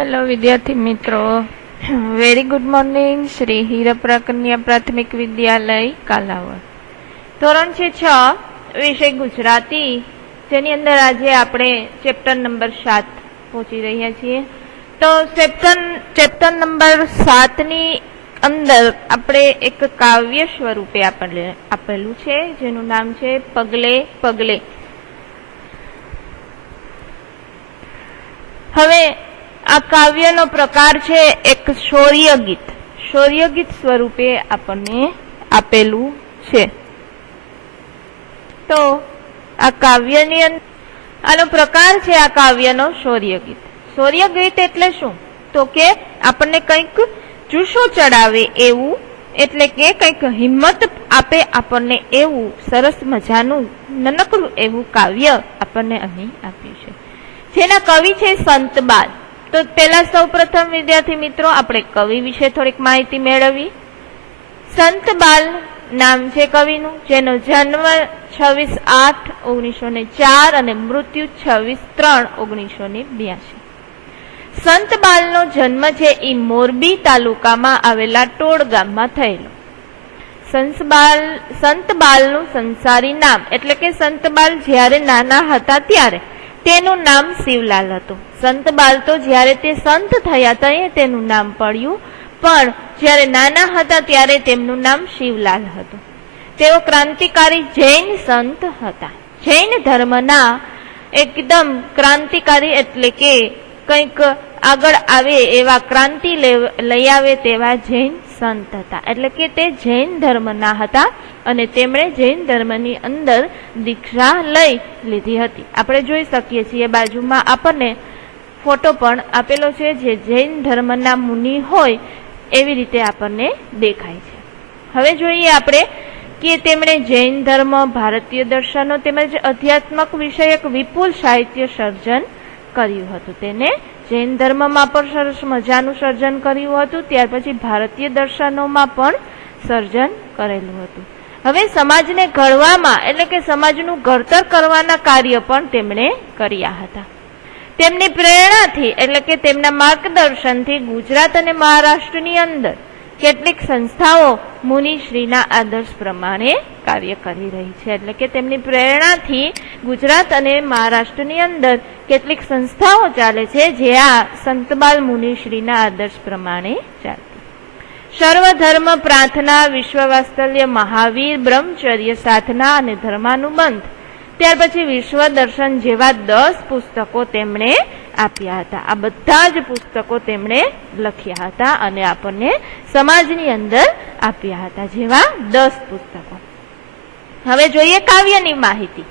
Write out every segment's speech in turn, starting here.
Hello વિદ્યાર્થી મિત્રો, very good morning. Shri Hirpara કન્યા પ્રાથમિક વિદ્યાલય કાલાવડ, ધોરણ છે 6, વિષય ગુજરાતી, જેની અંદર આજે આપણે ચેપ્ટર નંબર 7 પહોંચી રહ્યા છીએ. તો ચેપ્ટર નંબર 7 ની અંદર આપણે એક કાવ્ય સ્વરૂપે આપેલું છે, જેનું નામ છે પગલે પગલે. હવે આ કાવ્યનો પ્રકાર છે એક શૌર્ય ગીત. શૌર્ય ગીત સ્વરૂપે આપણને આપેલું છે. તો આ કાવ્યની અંદર આનો પ્રકાર છે આ કાવ્યનો શૌર્ય ગીત. શૌર્ય ગીત એટલે શું? તો કે આપણને કંઈક જુસ્સો ચડાવે એવું, એટલે કે કંઈક હિંમત આપે આપણને એવું સરસ મજાનું નાનકડું એવું કાવ્ય આપણને અહીં આપ્યું છે, જેના કવિ છે સંતબાલ. તો પહેલા સૌ પ્રથમ વિદ્યાર્થી મિત્રો આપણે કવિ વિશે થોડીક માહિતી મેળવી. સંતબાલ નામ છે કવિનું, જેનો જન્મ 26/8/1904 અને મૃત્યુ 26/3/1982. સંતબાલનો જન્મ છે એ મોરબી તાલુકામાં આવેલા ટોળ ગામમાં થયેલો. સંતબાલનું સંસારી નામ, એટલે કે સંતબાલ જ્યારે નાના હતા ત્યારે તેનું નામ શિવલાલ હતું. સંતબાલ તો જ્યારે તે સંત થયા ત્યારે તેનું નામ પડ્યું, પણ જ્યારે નાના હતા ત્યારે તેમનું નામ શિવલાલ હતું. તેઓ ક્રાંતિકારી જૈન સંત હતા. જૈન ધર્મના એકદમ ક્રાંતિકારી, એટલે કે કંઈક આગળ આવે એવા, ક્રાંતિ લઈ આવે તેવા જૈન સંત હતા. એટલે કે તે જૈન ધર્મના હતા અને તેમણે જૈન ધર્મની અંદર દીક્ષા લઈ લીધી હતી. આપણે જોઈ શકીએ છીએ બાજુમાં આપણને ફોટો પણ આપેલો છે, જે જૈન ધર્મના મુનિ હોય એવી રીતે આપણને દેખાય છે. હવે જોઈએ આપણે કે તેમણે જૈન ધર્મ, ભારતીય દર્શનો તેમજ અધ્યાત્મક વિષયક વિપુલ સાહિત્ય સર્જન કર્યું હતું. તેને જૈન ધર્મમાં પણ સરસ મજાનું સર્જન કર્યું હતું, ત્યાર પછી ભારતીય દર્શનોમાં પણ સર્જન કરેલું હતું. હવે સમાજને ઘડવામાં, એટલે કે સમાજનું ઘડતર કરવાના કાર્ય પણ તેમણે કર્યા હતા. તેમની પ્રેરણાથી, એટલે કે તેમના માર્ગદર્શનથી ગુજરાત અને મહારાષ્ટ્રની અંદર કેટલીક સંસ્થાઓ મુનિશ્રીના આદર્શ પ્રમાણે કાર્ય કરી રહી છે. એટલે કે તેમની પ્રેરણાથી ગુજરાત અને મહારાષ્ટ્રની અંદર કેટલીક સંસ્થાઓ ચાલે છે, જે આ સંતબાલ મુનિશ્રીના આદર્શ પ્રમાણે ચાલતી. સર્વધર્મ પ્રાર્થના, વિશ્વ વાત્સલ્ય, મહાવીર, બ્રહ્મચર્ય સાધના અને ધર્માનુબંધ, ત્યાર પછી વિશ્વ દર્શન જેવા 10 પુસ્તકો તેમણે આપ્યા હતા. આ બધા જ પુસ્તકો તેમણે લખ્યા હતા અને આપણને સમાજની અંદર આપ્યા હતા, જેવા 10 પુસ્તકો. હવે જોઈએ કાવ્યની માહિતી,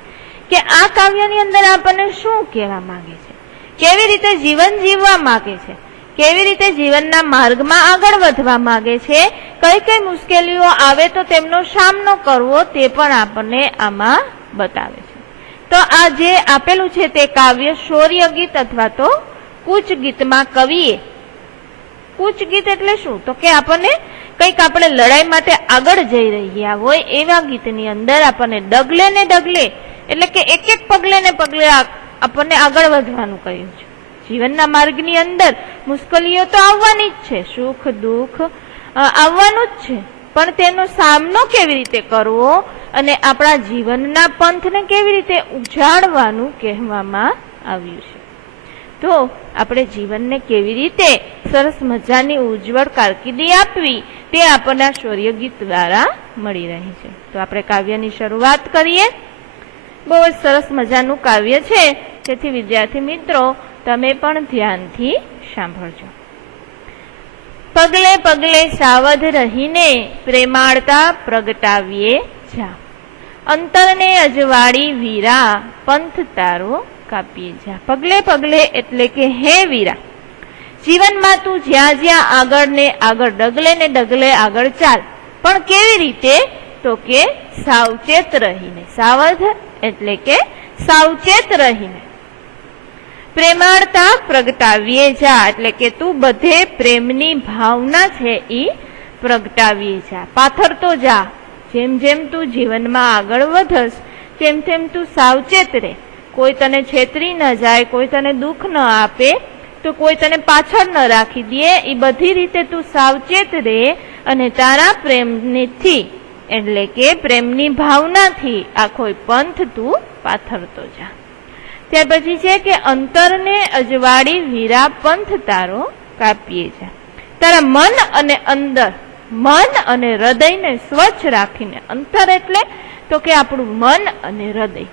કે આ કાવ્યની અંદર આપણને શું કહેવા માંગે છે, કેવી રીતે જીવન જીવવા માંગે છે, કેવી રીતે જીવનના માર્ગમાં આગળ વધવા માંગે છે, કઈ કઈ મુશ્કેલીઓ આવે તો તેમનો સામનો કરવો, તે પણ આપણને આમાં બતાવે છે. તો આ જે આપેલું છે તે કાવ્ય શૌર્ય ગીત અથવા તો કૂચ ગીતમાં કવિએ, કૂચ ગીત એટલે શું? તો કે આપણને કંઈક આપણે લડાઈ માટે આગળ જઈ રહ્યા હોય એવા ગીતની અંદર આપણને ડગલે ને ડગલે, એટલે કે એક એક પગલે ને પગલે આપણને આગળ વધવાનું કહ્યું છે. જીવનના માર્ગની અંદર મુશ્કેલીઓ તો આવવાની જ છે, સુખ દુઃખ આવવાનું જ છે, પણ તેનો સામનો કેવી રીતે કરવો અને આપણા જીવનના પંથને કેવી રીતે ઉજાડવાનું કહેવામાં આવ્યું છે. તો આપણે જીવનને કેવી રીતે સરસ મજાની ઉજ્જવળ કારકિર્દી આપવી, તે આપણને શૌર્ય ગીત દ્વારા મળી રહી છે. તો આપણે કાવ્યની શરૂઆત કરીએ. બહુ જ સરસ મજાનું કાવ્ય છે, તેથી વિદ્યાર્થી મિત્રો તમે પણ ધ્યાનથી સાંભળજો. પગલે પગલે સાવધ રહીને પ્રેમાળતા પ્રગટાવીએ જા, અંતરને અજવાળી વીરા પંથ તારો કાપીએ જા. પગલે પગલે એટલે કે હે વીરા, જીવનમાં તું જ્યાં જ્યાં આગળ ને આગળ, ડગલે ને ડગલે આગળ ચાલ, પણ કેવી રીતે? તો કે સાવચેત રહીને. સાવધ એટલે કે સાવચેત રહીને. પ્રેમાળતા પ્રગટાવીએ જા, એટલે કે તું બધે પ્રેમની ભાવના છે એ પ્રગટાવીએ જા, પાથરતો જા. જેમ જેમ તું જીવનમાં આગળ વધસ તેમ તેમ તું સાવચેત રહે. કોઈ તને છેતરી ન જાય, કોઈ તને દુઃખ ન આપે, તો કોઈ તને પાછળ ન રાખી દે, એ બધી રીતે તું સાવચેત રહે અને તારા પ્રેમથી એટલે કે પ્રેમની ભાવનાથી આ કોઈ પંથ તું પાથરતો જા. ત્યાર પછી છે કે અંતરને અજવાળી વીરા પંથ તારો કાપીએ જા. તારા મન અને અંદર, મન અને હૃદયને સ્વચ્છ રાખીને, અંતર એટલે તો કે આપણું મન અને હૃદય,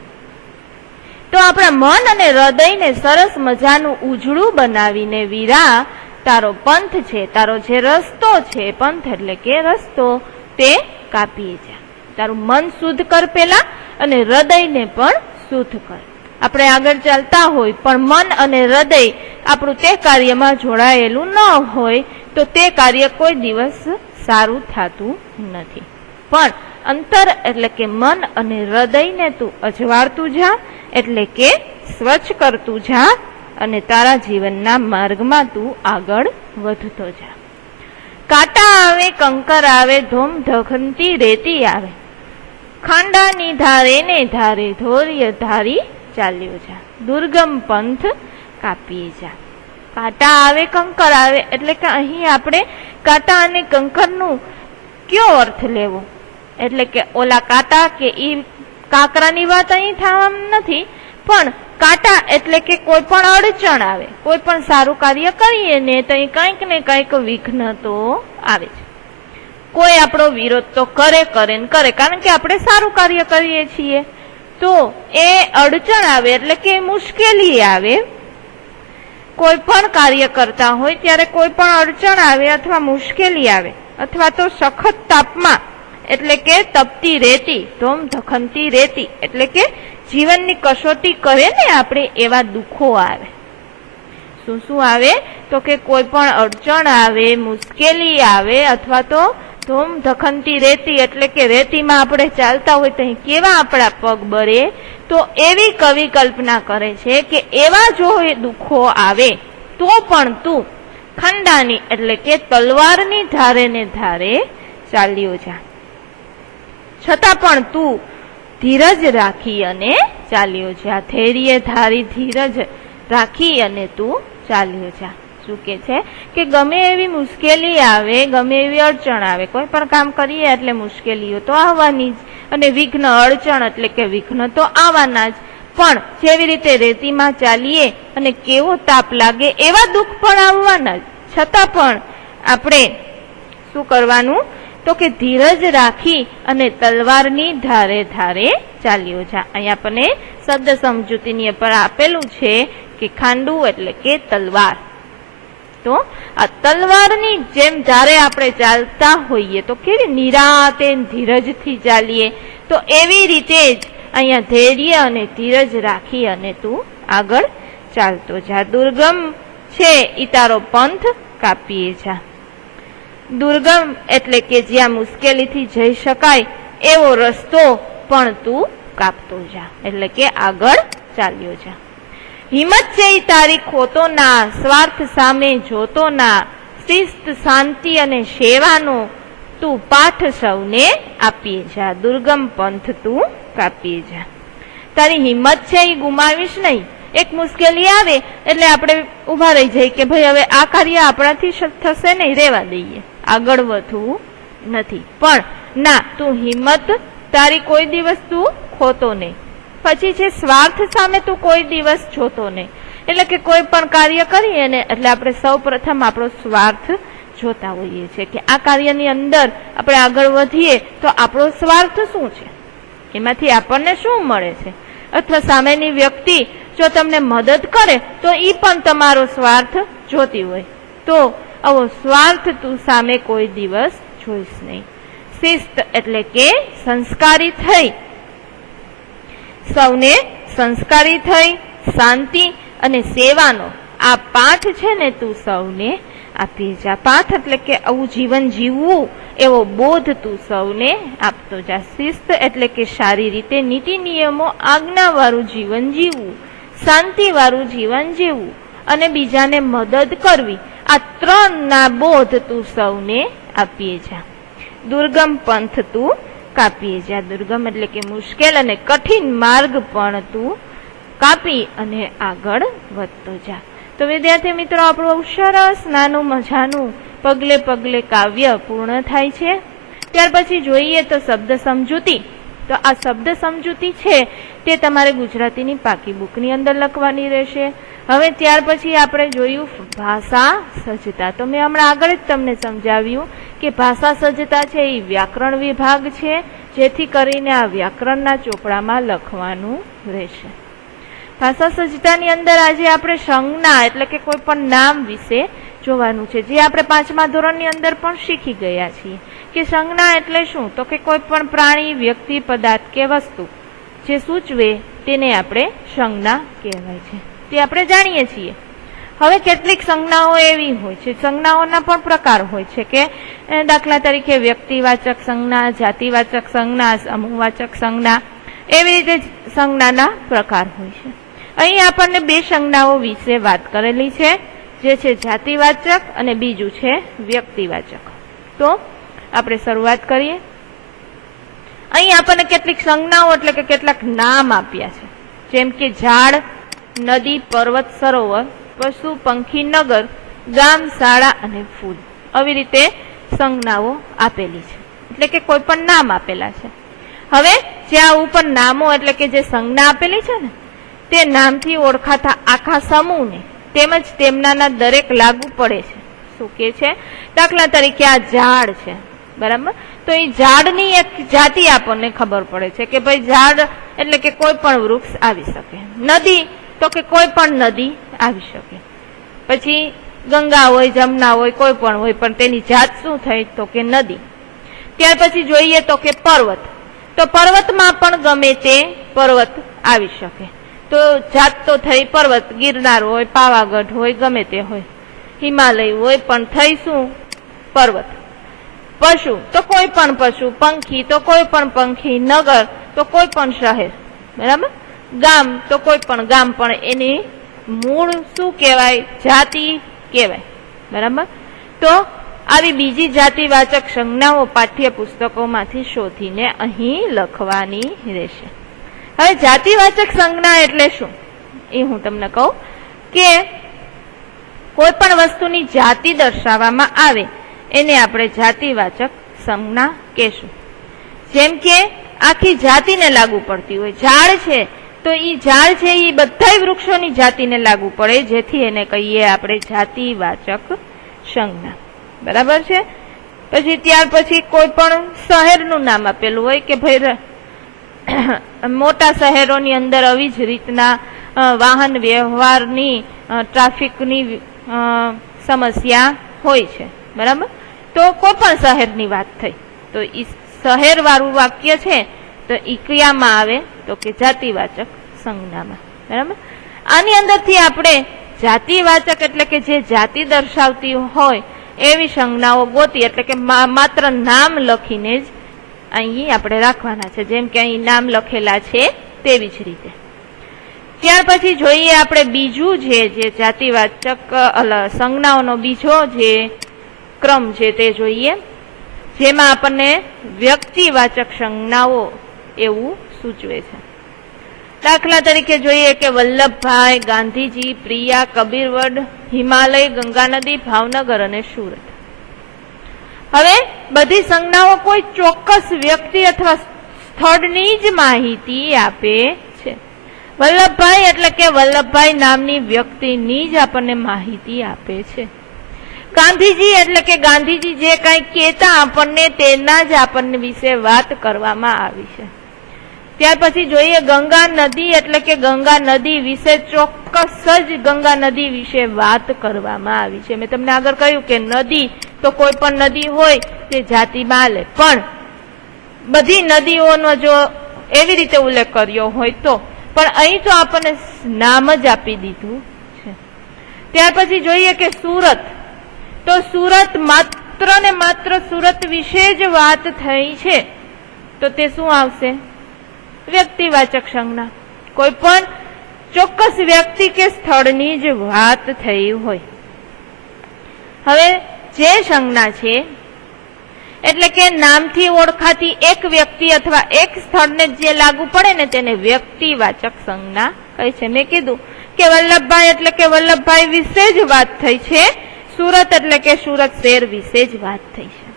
તો આપણા મન અને હૃદયને સરસ મજાનું ઉજળું બનાવીને વીરા તારો પંથ છે, તારો જે રસ્તો છે, પંથ એટલે કે રસ્તો, તે કાપીએ જા. તારું મન શુદ્ધ કર પેલા અને હૃદયને પણ શુદ્ધ કર. આપણે આગળ ચાલતા હોય પણ મન અને હૃદય આપણું તે કાર્યમાં જોડાયેલું ન હોય તો તે કાર્ય કોઈ દિવસ સારું થતું નથી. પણ અંતર એટલે કે મન અને હૃદયને તું અજવાળતું જા, એટલે કે સ્વચ્છ કરતું જા અને તારા જીવનના માર્ગમાં તું આગળ વધતો જા. કાંટા આવે, કંકર આવે, ધોમ ધખનતી રેતી આવે, ખાંડાની ધારે ને ધારે ધોર્ય ધારી ચાલ્યો જા. દુર્ગમ પંથ કાપીએ જા. કાંટા આવે, કંકર આવે એટલે કે અહીં આપણે કાંટા અને કંકરનું કયો અર્થ લેવો, એટલે કે ઓલા કાંટા કે ઈ કાંકરાની વાત અહીં થવાની નથી, પણ કાંટા એટલે કે કોઈ પણ અડચણ આવે, કોઈ પણ સારું કાર્ય કરીએ ને તો અહીં કંઈક ને કંઈક વિઘ્ન તો આવે છે. કોઈ આપણો વિરોધ તો કરે ને કરે, કારણ કે આપણે સારું કાર્ય કરીએ છીએ, તો એ અડચણ આવે એટલે કે મુશ્કેલી આવે. કોઈ પણ કાર્ય કરતા હોય ત્યારે કોઈ પણ અડચણ આવે અથવા મુશ્કેલી આવે, અથવા તો સખત તાપમાં એટલે કે તપતી રેતી, ધોમ ધખનતી રેતી એટલે કે જીવનની કસોટી કરે ને આપણે, એવા દુઃખો આવે. શું શું આવે તો કે કોઈ પણ અડચણ આવે, મુશ્કેલી આવે, અથવા તો ધોમ ધખનતી રેતી એટલે કે રેતીમાં આપણે ચાલતા હોય તો અહીં કેવા આપણા પગ બરે, તો એવી કવિ કલ્પના કરે છે કે એવા જો એ દુઃખો આવે તો પણ તું ખંડાની એટલે કે તલવારની ધારે ને ધારે ચાલ્યો જા. છતાં પણ તું ધીરજ રાખી અને ચાલ્યો જા. ધૈર્ય ધારી ધીરજ રાખી અને તું ચાલ્યો જા. શું કે છે કે ગમે એવી મુશ્કેલી આવે, ગમે એવી અડચણ આવે, કોઈ પણ કામ કરીએ એટલે મુશ્કેલીઓ તો આવવાની જ, અને વિઘ્ન, અડચણ એટલે કે વિઘ્ન તો આવવાના જ. પણ જેવી રીતે રેતીમાં ચાલીએ અને કેવો તાપ લાગે એવા દુઃખ પણ આવવાના જ. છતાં પણ આપણે શું કરવાનું તો કે ધીરજ રાખી અને તલવારની ધારે ધારે ચાલ્યો જા. અહીંયા આપણને શબ્દ સમજૂતીની પર આપેલું છે કે ખાંડું એટલે કે તલવાર. તો આ તલવારની જેમ જ્યારે આપણે ચાલતા હોઈએ તો કેવી નિરાતે ધીરજથી ચાલીએ, તો એવી રીતે જ અહીંયા ધૈર્ય અને ધીરજ રાખી અને તું આગળ ચાલતો જા. દુર્ગમ છે ઈ તારો પંથ કાપીએ જા. દુર્ગમ એટલે કે જ્યાં મુશ્કેલીથી જઈ શકાય એવો રસ્તો પણ તું કાપતો જા, એટલે કે આગળ ચાલ્યો જા. હિંમત છે ઈ તારી ખોતો ના, સ્વાર્થ સામે જોતો ના, શિસ્ત, શાંતિ અને સેવાનો તું પાઠ સૌને આપીએ જા. દુર્ગમ પંથ તું કાપીએ જા. તારી હિંમત છે એ ગુમાવીશ નહીં. એક મુશ્કેલી આવે એટલે આપણે ઉભા રહી જઈએ કે ભાઈ હવે આ કાર્ય આપણાથી થશે નહીં, રેવા દઈએ, આગળ વધવું નથી. પણ ના, તું હિંમત તારી કોઈ દિવસ તું ખોતો નહીં. પછી છે સ્વાર્થ સામે તું કોઈ દિવસ જોતો નહીં, એટલે કે કોઈ પણ કાર્ય કરીએ ને એટલે આપણે સૌ પ્રથમ આપણો સ્વાર્થ જોતા હોઈએ છીએ કે આ કાર્યની અંદર આપણે આગળ વધીએ તો આપણો સ્વાર્થ શું છે, એમાંથી આપણને શું મળે છે, અથવા સામેની વ્યક્તિ જો તમને મદદ કરે તો ઈ પણ તમારો સ્વાર્થ જોતી હોય, તો આવો સ્વાર્થ તું સામે કોઈ દિવસ જોઈશ નહીં. શિસ્ત એટલે કે સંસ્કારી થઈ, સૌને સંસ્કારી થઈ, શાંતિ અને સેવાનો આ પાઠ છે ને તું સૌને આપી જા. પાઠ એટલે કે આવું જીવન જીવવું એવો બોધ તું સૌને આપતો જા. શિસ્ત એટલે કે સારી રીતે નીતિ નિયમો આજ્ઞાવાળું જીવન જીવવું, શાંતિવાળું જીવન જીવવું અને બીજાને મદદ કરવી, આ ત્રણના બોધ તું સૌને આપીએ જા. દુર્ગમ પંથ તું કાપીએ જા. દુર્ગમ એટલે કે મુશ્કેલ અને કઠિન માર્ગ પણ તું કાપી અને આગળ વધતો જા. તો વિદ્યાર્થી મિત્રો, આપણું સરસ નાનું મજાનું પગલે પગલે કાવ્ય પૂર્ણ થાય છે. ત્યાર પછી જોઈએ તો શબ્દ સમજૂતી. તો આ શબ્દ સમજૂતી છે તે તમારે ગુજરાતીની પાકી બુકની અંદર લખવાની રહેશે. હવે ત્યાર પછી આપણે જોયું ભાષા સજ્જતા. તો મેં હમણાં આગળ જ તમને સમજાવ્યું કે ભાષા સજ્જતા છે એ વ્યાકરણ વિભાગ છે, જેથી કરીને આ વ્યાકરણના ચોપડામાં લખવાનું રહેશે. ભાષા સજ્જતાની અંદર આજે આપણે સંજ્ઞા એટલે કે કોઈ પણ નામ વિશે જોવાનું છે, જે આપણે 5મા ધોરણની અંદર પણ શીખી ગયા છીએ કે સંજ્ઞા એટલે શું. તો કે કોઈ પણ પ્રાણી, વ્યક્તિ, પદાર્થ કે વસ્તુ જે સૂચવે તેને આપણે સંજ્ઞા કહેવાય છે, તે આપણે જાણીએ છીએ. હવે કેટલીક સંજ્ઞાઓ એવી હોય છે, સંજ્ઞાઓના પણ પ્રકાર હોય છે કે દાખલા તરીકે વ્યક્તિવાચક સંજ્ઞા, જાતિવાચક સંજ્ઞા, સમૂહવાચક સંજ્ઞા, એવી રીતે સંજ્ઞાના પ્રકાર હોય છે. અહીં આપણને 2 સંજ્ઞાઓ વિશે વાત કરેલી છે, જે છે જાતિવાચક અને બીજું છે વ્યક્તિવાચક. તો આપણે શરૂઆત કરીએ. અહીં આપણને કેટલીક સંજ્ઞાઓ એટલે કે કેટલાક નામ આપ્યા છે, જેમ કે ઝાડ, નદી, પર્વત, સરોવર, પશુ, પંખી, નગર, ગામ, શાળા અને ફૂલ. આવી રીતે સંજ્ઞાઓ આપેલી છે, એટલે કે કોઈ પણ નામ આપેલા છે. હવે જ્યાં ઉપર નામો એટલે કે જે સંજ્ઞા આપેલી છે ને, તે નામથી ઓળખાતા આખા સમૂહને તેમજ તેમનાના દરેક લાગુ પડે છે. શું કે છે? દાખલા તરીકે આ ઝાડ છે, બરાબર? તો એ ઝાડની એક જાતિ આપણને ખબર પડે છે કે ભાઈ ઝાડ એટલે કે કોઈ પણ વૃક્ષ આવી શકે. નદી તો કે કોઈ પણ નદી આવી શકે. પછી ગંગા હોય, જમના હોય, કોઈ પણ હોય, પણ તેની જાત શું થઈ? તો કે નદી. ત્યાર પછી જોઈએ તો કે પર્વત. તો પર્વતમાં પણ ગમે તે પર્વત આવી શકે. તો જાત તો થઈ પર્વત, ગિરનાર હોય, પાવાગઢ હોય, ગમે તે હોય, હિમાલય હોય, પણ થઈ શું? પર્વત. પશુ તો કોઈ પણ પશુ, પંખી તો કોઈ પણ પંખી, નગર તો કોઈ પણ શહેર, બરાબર? ગામ તો કોઈ પણ ગામ, પણ એની મૂળ શું કહેવાય? જાતિ કહેવાય, બરાબર? તો આવી બીજી જાતિવાચક સંજ્ઞાઓ પાઠ્યપુસ્તકોમાંથી શોધીને અહીં લખવાની રહેશે. હવે જાતિવાચક સંજ્ઞા એટલે શું એ હું તમને કહું કે કોઈ પણ વસ્તુની જાતિ દર્શાવવામાં આવે એને આપણે જાતિવાચક સંજ્ઞા કહેશું. જેમ કે આખી જાતિને લાગુ પડતી હોય. ઝાડ છે તો એ ઝાડ છે એ બધા વૃક્ષોની જાતિને લાગુ પડે, જેથી એને કહીએ આપણે જાતિવાચક સંજ્ઞા, બરાબર છે? પછી ત્યાર પછી કોઈ પણ શહેરનું નામ આપેલું હોય કે ભાઈ મોટા શહેરોની અંદર આવી જ રીતના વાહન વ્યવહારની, ટ્રાફિકની સમસ્યા હોય છે, બરાબર? તો કોઈ પણ શહેરની વાત થઈ તો એ શહેર વાળું વાક્ય છે તો એ ક્રિયામાં આવે તો કે જાતિવાચક સંજ્ઞામાં, બરાબર? આની અંદરથી આપણે જાતિવાચક એટલે કે જે જાતિ દર્શાવતી હોય એવી સંજ્ઞાઓ ગોતી, એટલે કે માત્ર નામ લખીને જ અહીં આપણે રાખવાના છે, જેમ કે અહીં નામ લખેલા છે તેવી જ રીતે. ત્યાર પછી જોઈએ આપણે બીજું જે જાતિવાચક સંજ્ઞાઓનો બીજો જે ક્રમ છે તે જોઈએ, જેમાં આપણને વ્યક્તિવાચક સંજ્ઞાઓ એવું સૂચવે છે. દાખલા તરીકે જોઈએ કે વલ્લભભાઈ, ગાંધીજી, પ્રિયા, કબીરવડ, હિમાલય, ગંગા નદી, ભાવનગર અને સુરત. હવે બધી સંજ્ઞાઓ કોઈ ચોક્કસ વ્યક્તિ અથવા સ્થળની જ માહિતી આપે છે. વલ્લભભાઈ એટલે કે વલ્લભભાઈ નામની વ્યક્તિની જ આપણને માહિતી આપે છે. ગાંધીજી એટલે કે ગાંધીજી જે કઈ કહેતા આપણને તેના જ આપણને વિશે વાત કરવામાં આવી છે. ત્યાર પછી જોઈએ ગંગા નદી એટલે કે ગંગા નદી વિશે ચોક્કસ જ ગંગા નદી વિશે વાત કરવામાં આવી છે. મેં તમને આગળ કહ્યું કે નદી તો કોઈ પણ નદી હોય તે જાતિમાં લે, પણ બધી નદીઓનો જો એવી રીતે ઉલ્લેખ કર્યો હોય તો, પણ અહીં તો આપણને નામ જ આપી દીધું છે. ત્યાર પછી જોઈએ કે સુરત, તો સુરત માત્ર ને માત્ર સુરત વિશે જ વાત થઈ છે તો તે શું આવશે? વ્યક્તિવાચક સંજ્ઞા. કોઈ પણ ચોક્કસ વ્યક્તિ કે સ્થળની જ વાત થઈ હોય. હવે જે સંજ્ઞા છે એટલે કે નામથી ઓળખાતી એક વ્યક્તિ અથવા એક સ્થળને જે લાગુ પડે ને તેને વ્યક્તિવાચક સંજ્ઞા કહે છે. મેં કીધું કે વલ્લભભાઈ એટલે કે વલ્લભભાઈ વિશે જ વાત થઈ છે, સુરત એટલે કે સુરત શહેર વિશે જ વાત થઈ છે.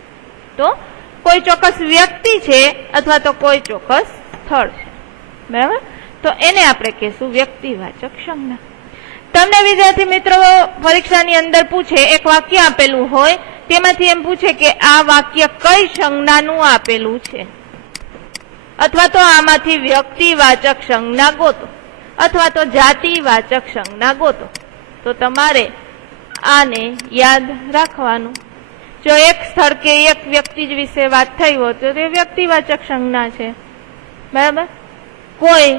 તો કોઈ ચોક્કસ વ્યક્તિ છે અથવા તો કોઈ ચોક્કસ સ્થળ છે, બરાબર? તો એને આપણે કહેશું વ્યક્તિવાચક સંજ્ઞા. તમને વિદ્યાર્થી મિત્રો પરીક્ષાની અંદર પૂછે, એક વાક્ય આપેલું હોય, તેમાંથી એમ પૂછે કે આ વાક્ય કઈ સંજ્ઞાનું આપેલું છે, અથવા તો આમાંથી વ્યક્તિવાચક સંજ્ઞા ગોતો અથવા તો જાતિવાચક સંજ્ઞા ગોતો. તો તમારે આને યાદ રાખવાનું. જો એક સ્થળ કે એક વ્યક્તિ જ વિશે વાત થઈ હોય તો તે વ્યક્તિવાચક સંજ્ઞા છે, બરાબર? કોઈ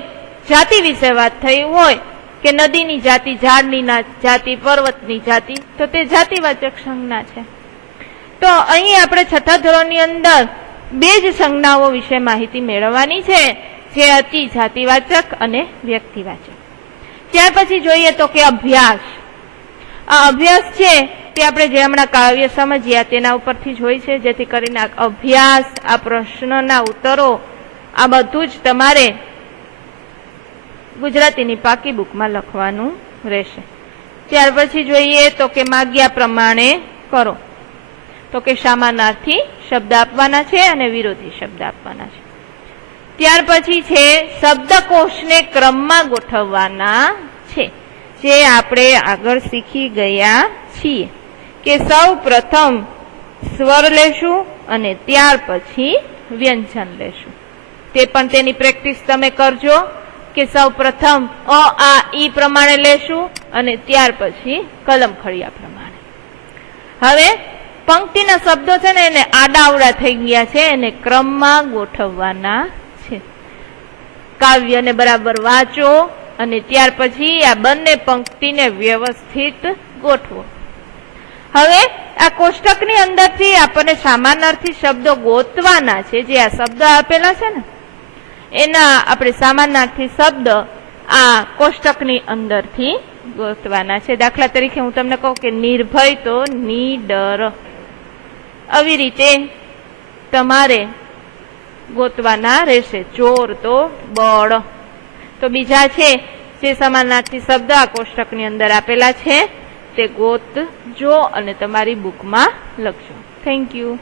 જાતિ વિશે વાત થઈ હોય કે નદીની જાતિ, ઝાડની જાતિ, પર્વતની જાતિ, તો તે જાતિવાચક સંજ્ઞા છે. તો અહીં આપણે છઠ્ઠા ધોરણની અંદર બે જ સંજ્ઞાઓ વિશે માહિતી મેળવવાની છે, જે હતી જાતિવાચક અને વ્યક્તિવાચક. ત્યાર પછી જોઈએ તો કે અભ્યાસ. આ અભ્યાસ છે તે આપણે જે હમણાં કાવ્ય સમજ્યા તેના ઉપરથી જ હોય છે, જેથી કરીને અભ્યાસ, આ પ્રશ્નના ઉત્તરો, આ બધું જ તમારે ગુજરાતીની પાકી બુકમાં લખવાનું રહેશે. ત્યાર પછી જોઈએ તો કે માગ્યા પ્રમાણે કરો. તો કે સમાનાર્થી શબ્દ આપવાના છે અને વિરોધી શબ્દ આપવાના છે. ત્યાર પછી છે શબ્દકોશને ક્રમમાં ગોઠવવાના છે, જે આપણે આગળ શીખી ગયા છીએ કે સૌ પ્રથમ સ્વર લેશું અને ત્યાર પછી વ્યંજન લેશું. તે પણ તેની પ્રેક્ટિસ તમે કરજો કે સૌ પ્રથમ અ આ ઈ પ્રમાણે લેશું અને ત્યાર પછી કલમખળિયા પ્રમાણે. હવે પંક્તિના શબ્દો છે ને એને આડાઅવળા થઈ ગયા છે, એને ક્રમમાં ગોઠવવાના છે. કાવ્યને બરાબર વાંચો અને ત્યાર પછી આ બંને પંક્તિને વ્યવસ્થિત ગોઠવો. હવે આ કોષ્ટકની અંદરથી આપણને સમાનાર્થી શબ્દો ગોતવાના છે. જે આ શબ્દ આપેલા છે ને એના આપણે સમાનાર્થી શબ્દ આ કોષ્ટકની અંદરથી ગોતવાના છે. દાખલા તરીકે હું તમને કહું કે નિર્ભય તો નિડર, આવી રીતે તમારે ગોતવાના રહેશે. ચોર તો બળ. તો બીજા છે જે સમાનાર્થી શબ્દ આ કોષ્ટકની અંદર આપેલા છે તે ગોતજો અને તમારી બુકમાં લખજો. Thank you.